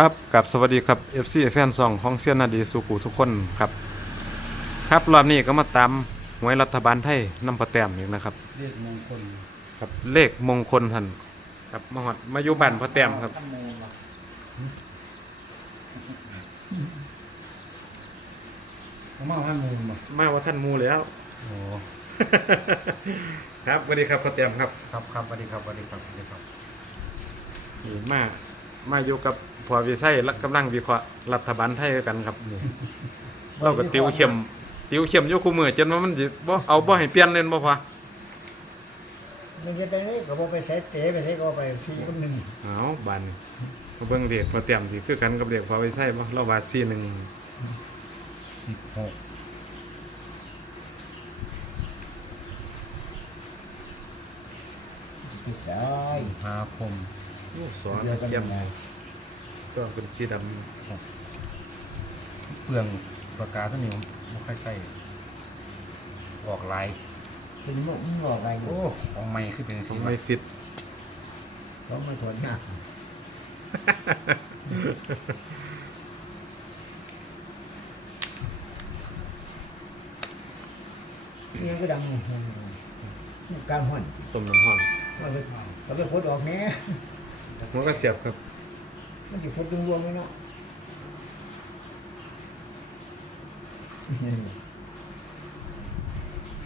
ครับกับสวัสดีครับ FC แฟนซองของเซียนนาดีสุกูทุกคนครับ ครับรอบนี้ก็มาตามหวยรัฐบาลไทยนำประแต้มอีกนะครับเลขมงคลครับเลขมงคลท่านครับมาฮอดมาอยู่บ้านประแต้มครับท่านโมงเหรอเขามาท่านโมงเหรอมาว่าท่านมูแล้ว โอ้ครับสวัสดีครับประแต้มครับครับครับสวัสดีครับสวัสดีครับสวัสดีครับนี่มามาอยู่กับ พอวิไสและกำลังวิเคราะห์รัฐบาลไทยกันครับนี่เราก็ติวเข้มติวเข้มอยู่คู่มือจนว่ามันสิบ่เอาบ่ให้เปลี่ยนเล่นบ่พอมันจะไปนี่ก็บอกไปใส่เตะไปใส่ก็ไปสี่คนหนึ่งเอาบานนี้มาเบิ่งเด็กประแต้มสิคือกันกับเด็กพอวิไสบ่เราว่า4 1สิบหกที่สายสิงหาคมสอนเดียวกันเยี่ยมยังไง ก็เป็นสีดเปลืองปากกาตัวนี้ผมไม่ค่อยใช่ออกลายเป็นมุกมึงออกอะไรโอ้ของไม่ขึ้นเป็นำสีไม่ฟิตเขาไม่ถอนหน้าเนี่ยก็ดังการห่อนต้มน้ำห้อนเราไปเราไปพดออกแน่มันก็เสียบครับ มันจะพดรวมๆเลยเนาะ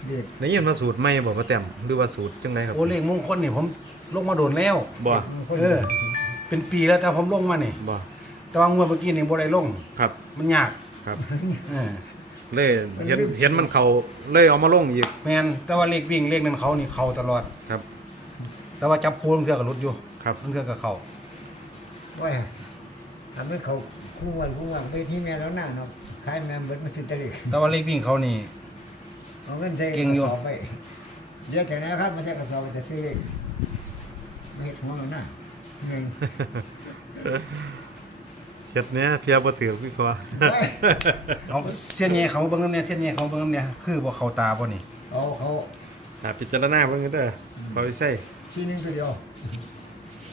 เด็กได้ยินว่าสูตรใหม่บ่ประแต้มหรือว่าสูตรจังไดครับ โอ้เลขมงคลนี่ผมลงมาโดนแล้วบ่เออ เป็นปีแล้วแต่ผมลงมานี่บ่แต่ว่างวดเมื่อกี้นี่บ่ได้ลงครับ มันยากครับเออเลยเห็นเห็นมันเขาเลยเอามาลงอีกแม่นแต่ว่าเลขวิ่งเลขนั้นเขานี่เขาตลอดครับ แต่ว่าจับคูลางเทือกับรถอยู่ครับลางเทือกับเขา ว่าทำให้เขาคู่วันคู่วันไปที่แม่แล้วหน้าเนาะขายแม่เบิดมาสิตะลิกแต่ว่าเลขวิ่งเขานี่ เอาเงินใส่เก่งอยู่กระสอบไปเดี๋ยวแต่นะครับมาใส่กระสอบไปจะซื้อเลขไม่เห็นหัวมันหน้าเงินเฮ็ดเนี้ยเพียบ่ถือพี่พอไปเอาเส้นเงี้ยเขาเบิ่งน้ำเนี่ยเส้นเงี้ยเขาเบิ่งน้ำเนี่ยคือบ่เขาตาบ่นี่เอาเขาอ่าพิจารณาเบิ่งเด้อพอวิไสชิ้นหนึงตัวเดียว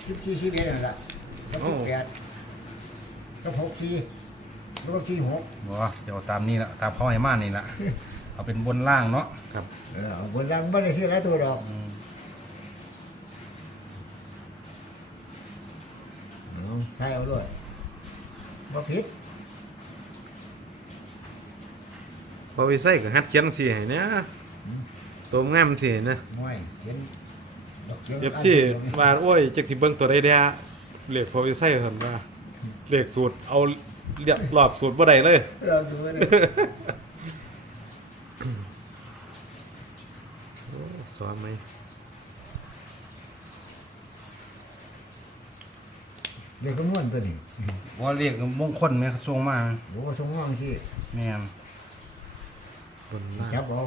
สิบสี่สิบเอ็ดนั่นแหละ ก็สิบแปดก็หกสี่แล้วก็สี่หกบ่เดี๋ยวตามนี้ละตามเขาให้มานี่ละเอาเป็นบนล่างเนาะครับ เออเอาบนรังไม่ได้ซื้อหลายตัวดอกอืมเอาใช่เอาด้วยบ่ผิดพอวิไสก็หัดเขียนสิให้เนี่ยตัวงามสิให้นะน้อยเขียนดอกเขียนเอฟซีว่าโอ้ยจักสิเบิ่งตัวใดแด้ เลขพอวิไสซั่นว่าเลขสูตรเอาเรียกรอบสูตรบ่ได้เลย เราดูเลยโอ้สอนไหมเด็กก็ม่วนตัวนี้ว่าเรียกมงคลไหมส่งมาโอ้สงว่างสิแม่นบนล่างจับเอา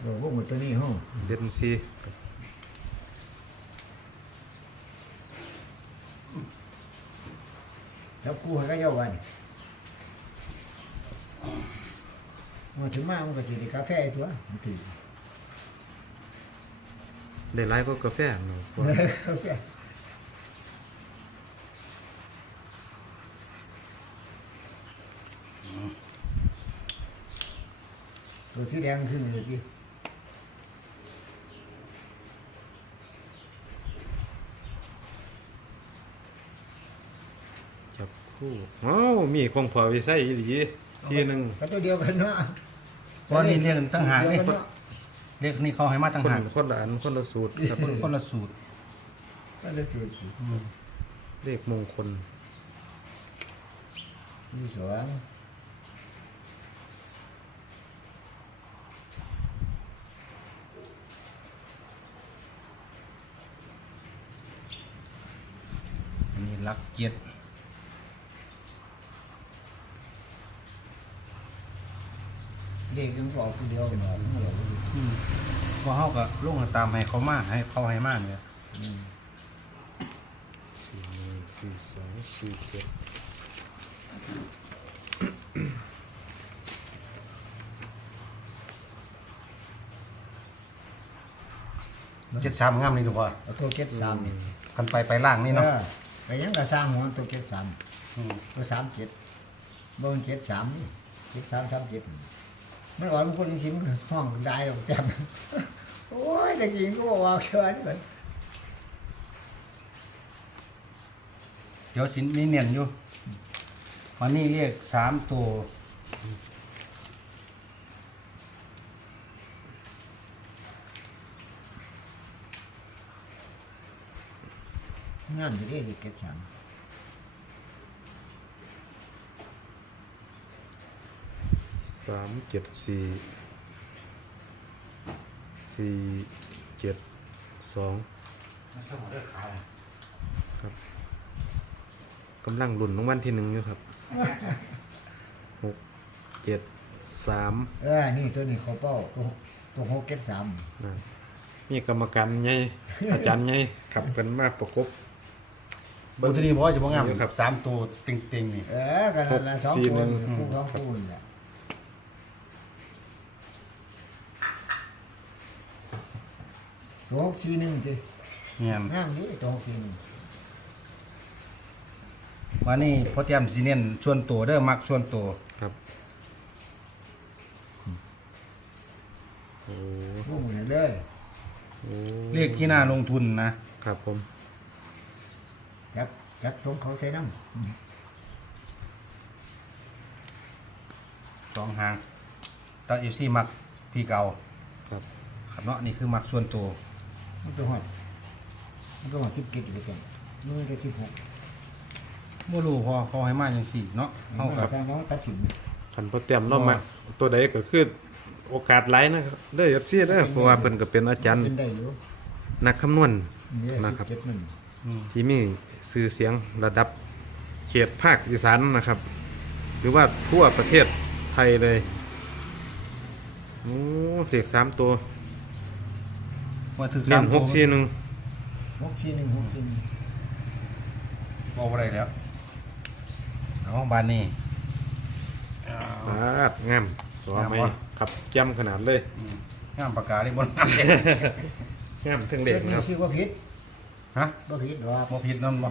โอ้พวกหมดตัวนี้ห้องเด่นซี จับคู่ให้ก็เยาวันมาถึงมามันก็สิได้กาแฟอีกตัวมันถือได้หลายก็กาแฟเนาะพอกาแฟตัวสีแดงขึ้นเลยดิ จับ คู่อ้าวมีของพอวิไสอีหลีซีหนึงก็ตัวเดียวกันเนาะว่านี่เรียกตั้งหากเดีนี่ยวกันเนาะเรียกนี่เขาให้มาตั้งคนหากคนละอันคนละสูตรครับคนคนละสูตรก็เลยถืออืมเลขมงคลสี่สองอันนี้ลักเจ็ด เด็กยังบอกตัวเดียวเนาะเดี๋ยวอืมว่าเขาก็ลงตามให้เขามาให้เขาให้มาเนี่ยอืมสี่หนึ่งสี่สองสี่เจ็ดเจ็ดสามงามนี่ถูกป่ะเอาตัวเก็ตสามนี่คันไปไปล่างนี่เนาะเออไปยังก็สร้างหัวตัวเจ็ดสามอืมตัวสามเจ็ดบนเจ็ดสามเจ็ดสามสามเจ็ด มันอ่อนมันคนจริงๆมันห้องได้หรอกแต้มโอ้ยแต่จริงก็บอกว่าเชิญไปเดี๋ยวชิ้นนี้เนียนอยู่วันนี้เรียกสามตัวงานจะได้เจ็ดสาม สามเจ็ดสี่สี่เจ็ดสองกำลังหลุ่นรางวัลที่หนึ่งอยู่ครับหกเจ็ดสามเออนี่ตัวนี้เขาเป้าตัวตัวหกเจ็ดสามนะมีกรรมการใหญ่อาจารย์ใหญ่ขับกันมาประกบ เบอร์ตัวนี้เพราะว่าจะบ่งามเดี๋ยวครับสามตัวติงติงๆนี่ เออกันนั่นละสองหกสี่คหนึ่นง คู่สองคู่นี่แหละ ตัวหกสี่หนึ่งจีเนียนงามนี้ตัวหกสี่หนึ่งวันนี้พอเตรียมซีเนียนส่วนตัวเด้อมักส่วนตัวครับโอ้ลูกเหมือนเด้อโอ้เรียกที่น่าลงทุนนะครับผมจับจับตรงเขาใส่น้สองหางตอนเอฟซีมักพี่เก่าครับครับเนาะนี่คือมักส่วนตัวำ มันตัวหอดมันตัวหอดสิบกิโลกรัมมันก็สิบหกบ่รู้พอเขาให้มาจังสี่เนาะเอาเฮากักับบสร้างน้องตัดถิ่นขันพอเตรียมเรามาตัวใดก็คือโอกาสหลายนะครับเด้อ FC เด้อเพราะว่าเพิ่นก็เป็นอาจารย์เป็นได้อยู่นักคำนวณนี่นะครับสิบเจ็ดหนึ่งอืมที่มีชื่อเสียงระดับเขตภาคอีสานนะครับ หรือว่าทั่วประเทศไทยเลยโอ้เสียกสามตัว ว่าถึงเน้สามนหตัวกสี่หนึ่งหกสี่หนึ่งหกสี่หนึ่งบ่บ่ได้แล้วเอาบานนี้เอา ปาดงามสวไหมงามวะ ครับย้ำขนาดเลยอืมงามปากกาได้บ่งามทั้งเด็กนะครับ ชื่อว่าผิดฮะว่าผิดหรอกบ่ผิดนั่นบ่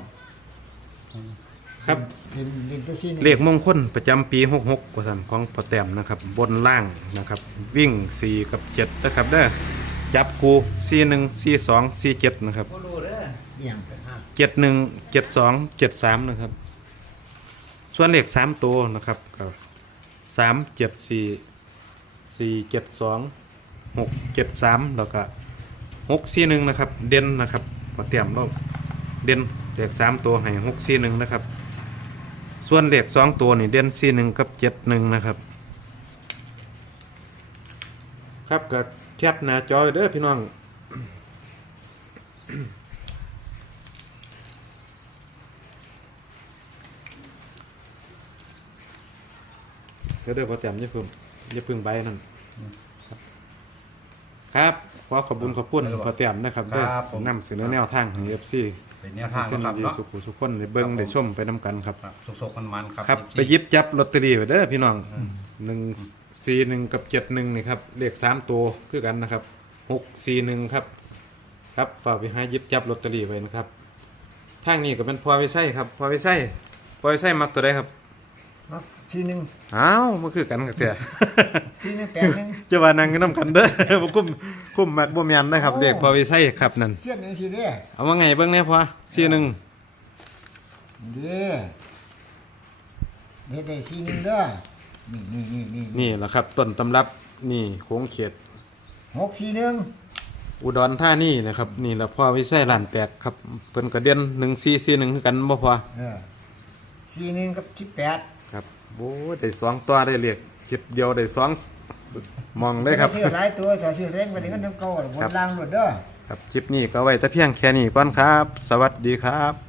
ครับเล่นเล่นตัวสี่หนึ่งเลขมงคลประจำปี 66กว่าสันของพอแต้มนะครับ บนล่างนะครับ วิ่ง 4 กับ7นะครับเด้อ จับคู4 1 4 2 4 7นะครับเบี่ยงไปห้า71 72 73นะครับ ส่วนเลข3ตัวนะครับก็3 7 4 4 7 2 6 7 3แล้วก็6 4 1นะครับ เด่นนะครับพอแต้มเราเด่นเลข3ตัวให้6 4 1นะครับ ส่วนเลขสองตัวนี่เด่นสี่หนึ่งกับเจ็ดหนึ่งนะครับ ครับก็ แคปหน้าจอไว้เด้อพี่น้องเดี๋ยวเด้อพอแต้มอย่าเพิ่งอย่าเพิ่งใบนั่นครับครับขอขอบคุณขอบคุณพอแต้มนะครับเด้อนำเสนอแนวทางให้ FC เป็นแนวทางเส้นเนาะครับดีเนาะ สุขุสุขคนได้เบิ่งครับผม ได้ชมไปนํกันครับ ครับสุกๆมันๆครับครับ FC ไปหยิบจับลอตเตอรี่ไว้เด้อพี่น้องหนึ่ง สี่หนึ่งกับเจ็ดหนึ่งนี่ครับเลขสามตัวคือกันนะครับหกสี่หนึ่งครับครับฝากไปหาหยิบจับลอตเตอรี่ไว้นะครับทางนี้ก็เป็นพอไปใช่ครับพอไปใช่พอไปใช่มักตัวใดครับเอาสี่หนึ่งอ้าวมันคือกันกับเถอะสี่หนึ่งแปดหนึ่งจะว่านั่งกันน้ำกันเด้อบ่คุ้มคุ้มมักบ่แม่นนะครับเลขพอไปใช่ครับนั่นเสี้ยนหนึ่งสี่เด้อเอาว่าไงเบิ่งแหน่พอสี่หนึ่งเด้อเด้อได้สี่หนึ่งเด้อ นี่นี่นี่นี่นี่แหละครับต้นตำรับนี่โค้งเขตหกสี่หนึ่งอุดรธานีนะครับ นี่แหละพ่อวิสัยหลานแตกครับเพิ่นกระเด็นหนึ่งซีซีหนึ่งคือกันบ่พอเออสี่หนึ่งกับสิบแปดครับโอ้ได้สองตัวได้เรียกคลิปเดียวได้สองมองได้ครับ ซื้อหลายตัวจะซื้อแรงกว่านี้ก็ต้องเก่าบนล่างหมดเด้อครับคลิปนี้ก็ไว้แต่เพียงแค่นี้ก่อนครับ สวัสดีครับ